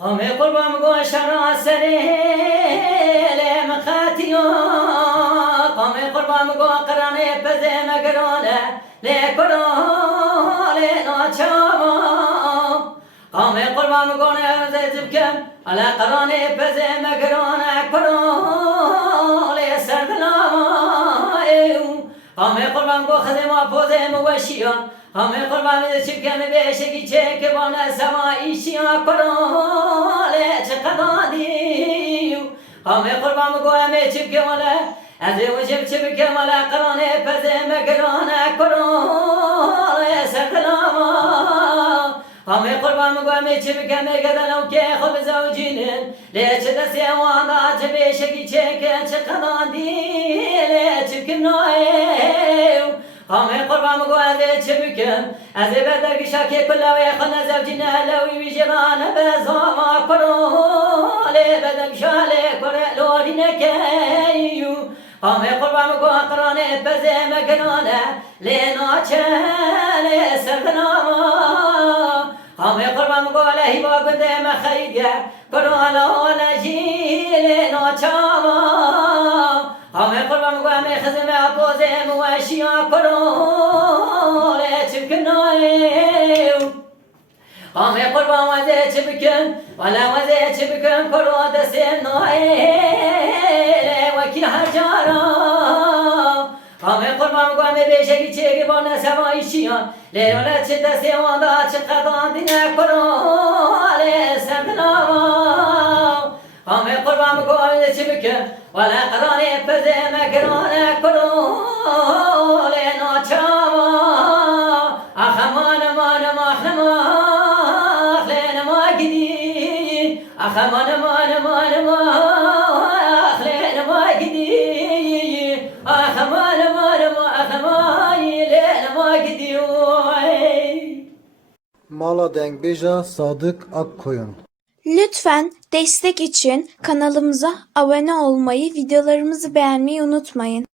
قومي قربان قوشنا سريل مخاتيو قومي قربان قوقراني بزي مقرونة لكرولي نوچاما قومي قربان قونا زيزب كم على قراني بزي مقرونة كرولي سردلاما قومي قربان قو خزيما بوزي موشيون قومي قربان زيزب كم بيشكي چك بانا سما إيشيا كرولي چقداديو قومي قربان قو امي چبك ولا ازي وجب چبك ولا قراني بزي مقرونة كرولي سردلاما قومي قربان قومي چبك مقدلو كي خب زوجين ليش دسي وانا جبي شكي چك چقدادي ليش كنويو قومي قربان قومي چبك ازي بدك شاكي كله ويخنا زوجين لوي وجران بزوما كرولي بدك شالي كره لورينكيو قومي قربان قراني بزي مقرونة لينا چالي سردناما قومي قربان قوله هبا قد مخيديا كرولا ولا جيلي نوچاما قومي قربان قومي خزم أبوزي مواشيا كرولا چبكنويو قومي قربان وزي چبكن ولا وزي چبكن كرو دسيم نويلي وكي حجارا قومي قربان قومي بيشكي چيكي بانا سوايشيا ليولا چدا سيواندا چقدان دينا كرولي سردلاما قومي قربان قومي چبكن ولا قراني بزي مقرونة كرولي نوچاما أخمان مان ماخنما أخلين ما قدي أخمان مان أخلين ما قدي أخمان أخمايلين ما قدي Mala Dengbeja Sadık Akkoyun. Lütfen destek için kanalımıza abone olmayı, videolarımızı beğenmeyi unutmayın.